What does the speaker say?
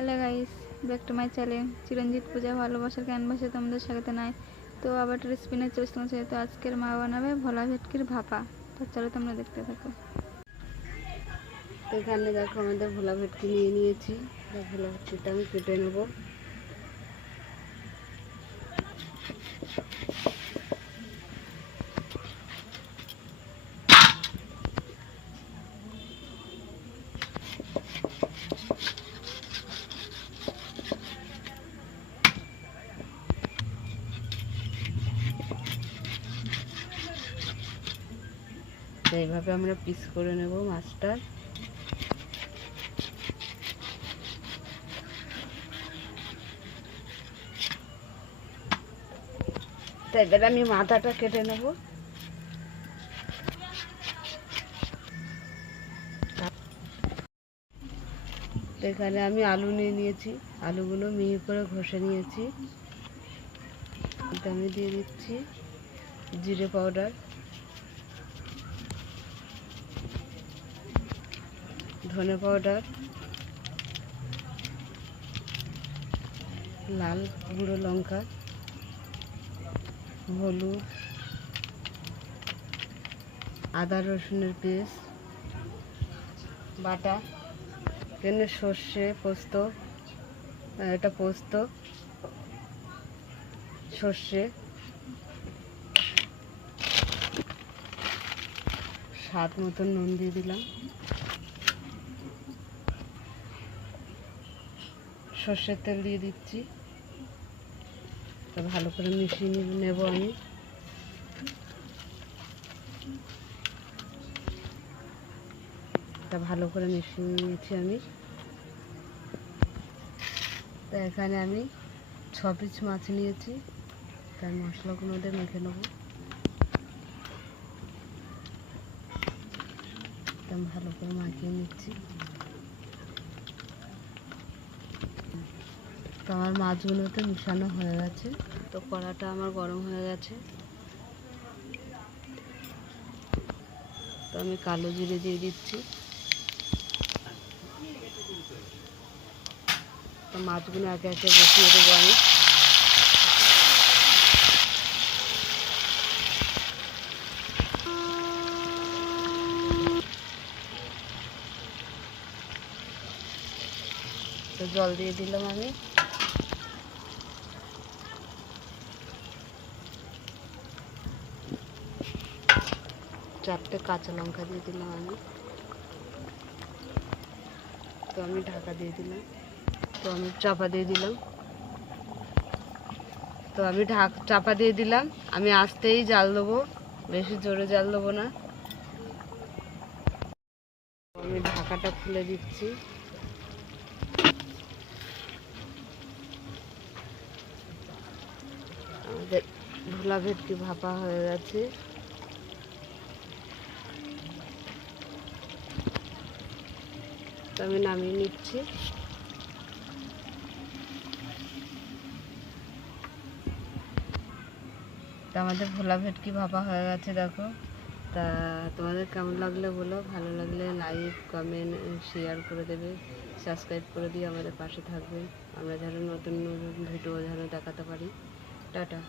Hello guys back to my channel Chiranjit Puja ভালোবাসার ক্যানভাসে তোমাদের স্বাগত নাই তো আবার নিয়ে চলে তোমার। তো আজকের মা বানাবে ভোলা ভেটকির ভাপা। তো চলো তোমরা দেখতে থাকো। তো এখানে দেখো আমাদের ভোলা ভেটকি নিয়ে নিয়েছি। ভোলা ভেটকিটা আমি কেটে নেব। তো এইভাবে আমরা পিস করে নেব মাছটা। এবার আমি মাথাটা কেটে নেব। এখানে আমি আলু নিয়ে নিয়েছি। আলুগুলো মিহি করে ঘষে নিয়েছি। আমি দিয়ে দিচ্ছি জিরে পাউডার। ধনে পাউডার, লাল গুঁড়ো লঙ্কা, হলুদ, আদা রসুনের পেস্ট, বাটা, এখানে সর্ষে পোস্ত এটা পোস্ত, সর্ষে, স্বাদ মতন নুন দিয়ে দিলাম। সর্ষের তেল দিয়ে দিচ্ছি। ভালো করে মিশিয়ে নেব আমি। তা ভালো করে মিশিয়ে নিয়েছি আমি। তো এখানে আমি ছ পিস মাছ নিয়েছি। তার মশলাগুলো দিয়ে মেখে নেব। ভালো করে মাখিয়ে নিচ্ছি। তো আমার মাছগুলোতে মিশানো হয়ে গেছে। তো কড়াটা আমার গরম হয়ে গেছে। তো আমি কালো জিরে দিয়ে দিচ্ছি। তো মাছগুলো একে একে বসিয়ে দেবো আমি। তো জল দিয়ে দিলাম আমি। চারটে কাঁচা লঙ্কা দিয়ে দিলাম আমি। তো আমি ঢাকা দিয়ে দিলাম। তো আমি চাপা দিয়ে দিলাম। তো আমি ঢাক, চাপা দিয়ে দিলাম। আমি আস্তেই জাল দেবো। বেশি জোরে জাল দেবো না। আমি ঢাকাটা খুলে দিচ্ছি। আমাদের ভোলা ভেটকি ভাপা হয়ে গেছে। তো আমি নামিয়ে নিচ্ছি। আমাদের ভোলা ভেটকি ভাপা হয়ে গেছে, দেখো। তা তোমাদের কেমন লাগলে বলো? ভালো লাগলে লাইক কমেন্ট শেয়ার করে দেবে। সাবস্ক্রাইব করে দিয়ে আমাদের পাশে থাকবে। আমরা যেন নতুন নতুন ভিডিও যেন দেখাতে পারি। টাটা।